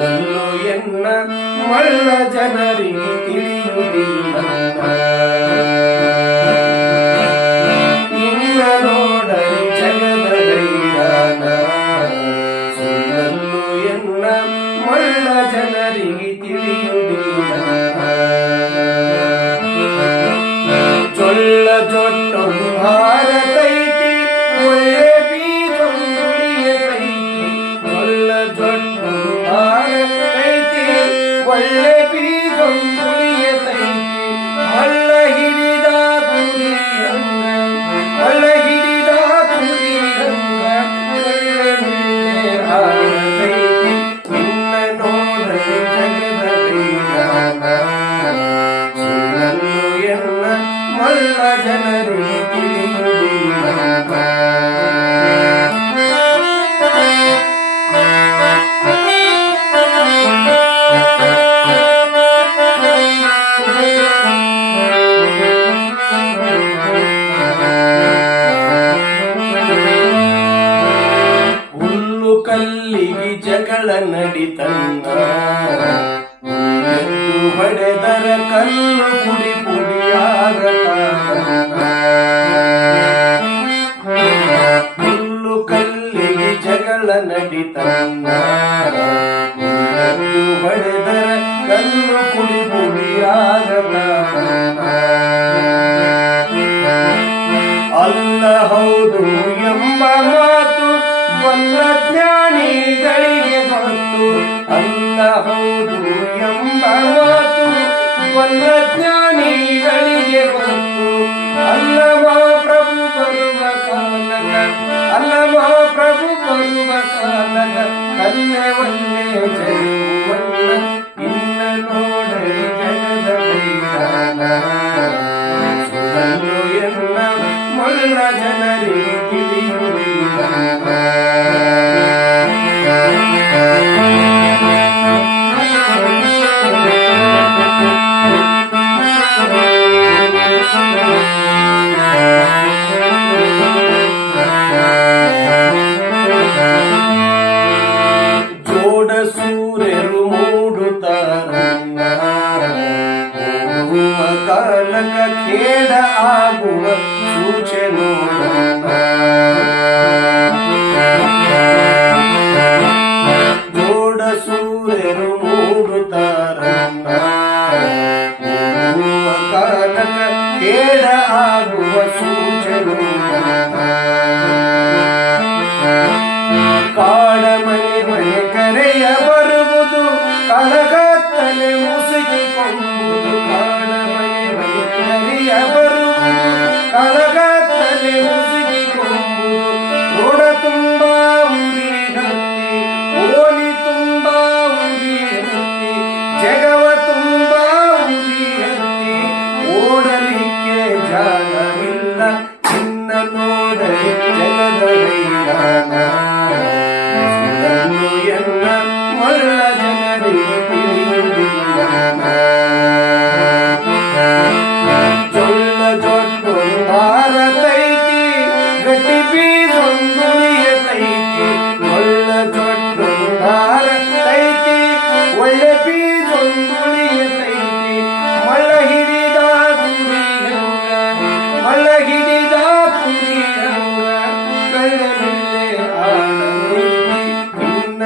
ಸುಳ್ಳಲ್ಲು ಎನ್ನ ಮಳ್ಳ ಜನರಿಗೆ ತಿಳಿಯುವುದಿಲ್ಲ. ಇನ್ನ ನೋಡರಿ ಜಗದ ದೈರಾನ, ಸುಳ್ಳಲ್ಲು ಎನ್ನ ಮಳ್ಳ ಜನರಿಗೆ ತಿಳಿಯುವುದಿಲ್ಲ. ಚೊಳ್ಳ ಜೊಟ್ಟೊಂದು ಭಾರತೈತಿ ಒಳ್ಳೆ ಬೀಜೊಂದುಳಿಯತೈತಿ. ಚೊಳ್ಳ ಜೊಟ್ಟೊಂದು ಭಾರತೈತಿ ಒಳ್ಳೆ ಬೀಜೊಂದುಳಿಯತೈತಿ. ಮಳ್ಳ ಹಿಡಿದ ಕುರಿಯಂಗ, ಮಳ್ಳ ಹಿಡಿದ ಕುರಿಯಂಗ ಕಳ್ಳೆ ಹಾರತೈತಿ. ನಿನ್ನ ನೋಡಲಿ ಜಗದ ದೈರಾನ, ಸುಳ್ಳಲ್ಲು ಎನ್ನ ಮಳ್ಳ ಜನರಿಗೆ ತಿಳಿಯುವುದಿಲ್ಲ. ಹುಲ್ಲು ಕಲ್ಲಿಗೆ ಜಗಳ ನಡಿತಂದ, ಎದ್ದು ಹೊಡೆದರ ಕಲ್ಲು ಪುಡಿ ಪುಡಿಯಾಗತಾನ. ಹುಲ್ಲು ಕಲ್ಲಿಗೆ ಜಗಳ ನಡಿತಂದ, ಎದ್ದು ಹೊಡೆದರ ಕಲ್ಲು ಪುಡಿ ಪುಡಿಯಾಗತಾನ. ಅಲ್ಲ ಹೌದು ಎಂಬ ಮಾತು ಬಲ್ಲ ಜ್ಞಾನಿಗಳಿಗೆ ಗೊತ್ತು. ಅಲ್ಲ ಹೌದು ಎಂಬ ಮಾತು ಬಲ್ಲ ಜ್ಞಾನಿಗಳಿಗೆ ಗೊತ್ತು. ಅಲ್ಲ ಮಹಾಪ್ರಭು ಬರುವ ಕಾಲಗ, ಅಲ್ಲ ಮಹಾಪ್ರಭು ಬರುವ ಕಾಲಗ ಕಲ್ಲೆ ಒಲ್ಲೆ ಜರುವಲ್ಲ. ಇನ್ನ ನೋಡರಿ ಜಗದ ದೈರಾನ, ಸುಳ್ಳಲ್ಲು ಎನ್ನ ಮಳ್ಳ ಜನರಿಗೆ ತಿಳಿಯುವುದಿಲ್ಲ. ಜೋಡ ಸೂರ್ಯರು ಮೂಡುತ್ತಾರನ್ನ, ಓಡುವ ಕಾಲಕ ಖೇಡ ಆಗುವ ಸೂಚೆ ನೋಡನ್ನ. ಜೋಡ ಸೂರ್ಯರು ಮೂಡುತ್ತಾರನ್ನ, ಓಡುವ ಕಾಲಕ ಖೇಡ ಆಗುವ ಸೂಚೆ ನೋಡನ್ನ. ಕಾಡ ಮನೆ ಮನೆ ಕರೆಯ ಬರುವುದು, ಕಳಗತ್ತಲೆ ಮುಸುಕಿಕೊಂಬುದು. ಕಾಡ ಮನೆ ಮನೆ ಕರೆಯ ಬರುವುದು, ಕಳಗತ್ತಲೆ ಮುಸುಕಿಕೊಂಬುದು. ರೋಡ ತುಂಬ ಉರಿ ಹತ್ತಿ, ಓಲಿ ತುಂಬ ಉರಿ ಹತ್ತಿ, ಜಗವ ತುಂಬ ಉರಿ ಹತ್ತಿ. ಓಡಲಿಕ್ಕೆ ಜಾಗವಿಲ್ಲ, ಇನ್ನ ನೋಡಲಿ ಜಗದ ದೈರಾನ, ಸುಳ್ಳಲ್ಲು ಎನ್ನ ಮಳ್ಳ ಜನರಿಗೆ ತಿಳಿಯುವುದಿಲ್ಲ. ಚೊಳ್ಳ ಜೊಟ್ಟೊಂದು ಭಾರತೈತಿ ಗಟ್ಟಿ ಬೀಜೊಂದುಳಿಯತೈತಿ. ಚೊಳ್ಳ ಜೊಟ್ಟೊಂದು ಭಾರತೈತಿ ಒಳ್ಳೆ ಬೀಜೊಂದುಳಿಯತೈತಿ. ಮಳ್ಳ ಹಿಡಿದ ಕುರಿಯಂಗ, ಮಳ್ಳ ಹಿಡಿದ ಕುರಿಯಂಗ ಕಳ್ಳೆ ಆಡತೈತಿ. ಇನ್ನ